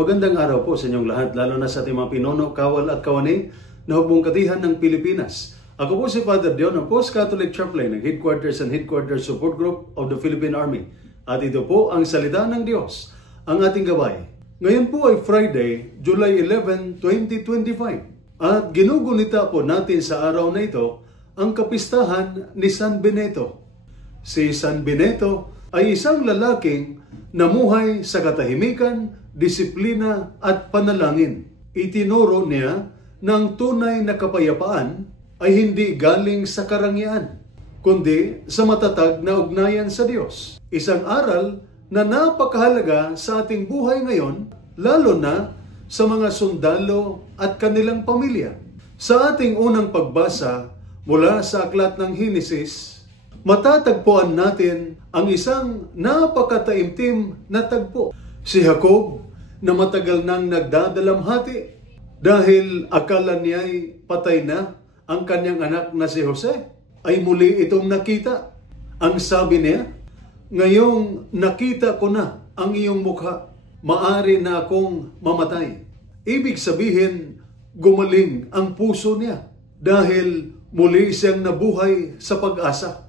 Magandang araw po sa inyong lahat, lalo na sa ating mga pinuno, kawal at kawani na hukbong katihan ng Pilipinas. Ako po si Father Dion, ang Post-Catholic Chaplain ng Headquarters and Headquarters Support Group of the Philippine Army. At ito po ang salita ng Diyos, ang ating gabay. Ngayon po ay Friday, July 11, 2025. At ginugunita po natin sa araw na ito ang kapistahan ni San Benito. Si San Benito ay isang lalaking namuhay sa katahimikan, disiplina at panalangin. Itinuro niya na ang tunay na kapayapaan ay hindi galing sa karangyaan, kundi sa matatag na ugnayan sa Diyos. Isang aral na napakahalaga sa ating buhay ngayon, lalo na sa mga sundalo at kanilang pamilya. Sa ating unang pagbasa mula sa aklat ng Henesis, matatagpuan natin ang isang napakataimtim na tagpo. Si Jacob na matagal nang nagdadalamhati dahil akala niya'y patay na ang kanyang anak na si Jose, ay muli itong nakita. Ang sabi niya, "Ngayong nakita ko na ang iyong mukha, maari na akong mamatay." Ibig sabihin, gumaling ang puso niya dahil muli siyang nabuhay sa pag-asa.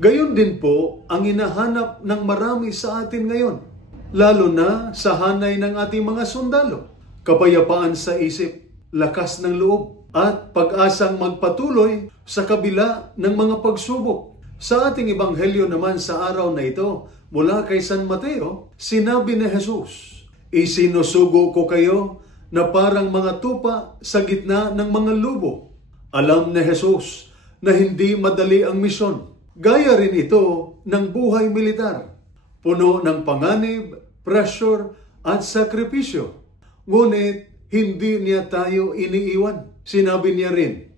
Gayon din po ang hinahanap ng marami sa atin ngayon, lalo na sa hanay ng ating mga sundalo. Kapayapaan sa isip, lakas ng loob, at pag-asang magpatuloy sa kabila ng mga pagsubok. Sa ating ebanghelyo naman sa araw na ito, mula kay San Mateo, sinabi ni Jesus, "Isinusugo ko kayo na parang mga tupa sa gitna ng mga lubo." Alam ni Jesus na hindi madali ang misyon. Gaya rin ito ng buhay militar, puno ng panganib, pressure at sakripisyo. Ngunit hindi niya tayo iniiwan. Sinabi niya rin,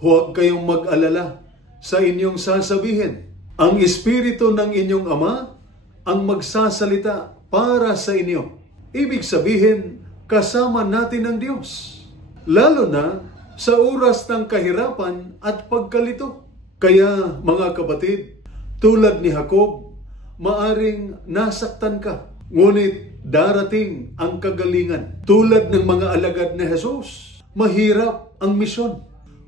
"Huwag kayong mag-alala sa inyong sasabihin. Ang Espiritu ng inyong Ama ang magsasalita para sa inyo." Ibig sabihin, kasama natin ang Diyos, lalo na sa oras ng kahirapan at pagkalito. Kaya mga kapatid, tulad ni Jacob, maaring nasaktan ka, ngunit darating ang kagalingan. Tulad ng mga alagad ni Jesus, mahirap ang misyon,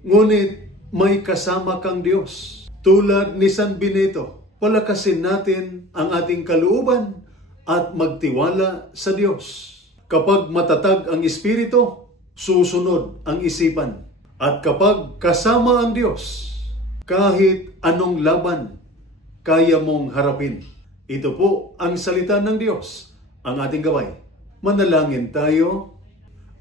ngunit may kasama kang Diyos. Tulad ni San Benito, palakasin natin ang ating kalooban at magtiwala sa Diyos. Kapag matatag ang Espiritu, susunod ang isipan. At kapag kasama ang Diyos, kahit anong laban, kaya mong harapin. Ito po ang salita ng Diyos, ang ating gabay. Manalangin tayo.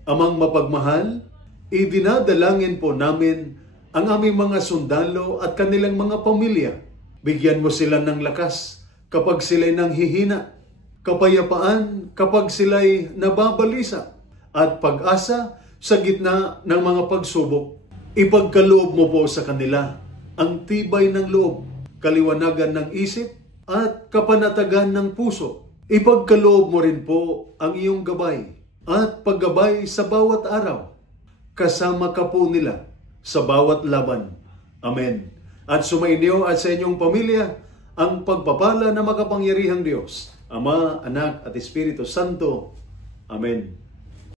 Amang mapagmahal, idinadalangin po namin ang aming mga sundalo at kanilang mga pamilya. Bigyan mo sila ng lakas kapag sila'y nanghihina, kapayapaan kapag sila'y nababalisa, at pag-asa sa gitna ng mga pagsubok. Ipagkaloob mo po sa kanila ang tibay ng loob, kaliwanagan ng isip, at kapanatagan ng puso. Ipagkaloob mo rin po ang iyong gabay at paggabay sa bawat araw. Kasama ka po nila sa bawat laban. Amen. At sumainyo at sa inyong pamilya ang pagpapala na makapangyarihang Diyos, Ama, Anak at Espiritu Santo. Amen.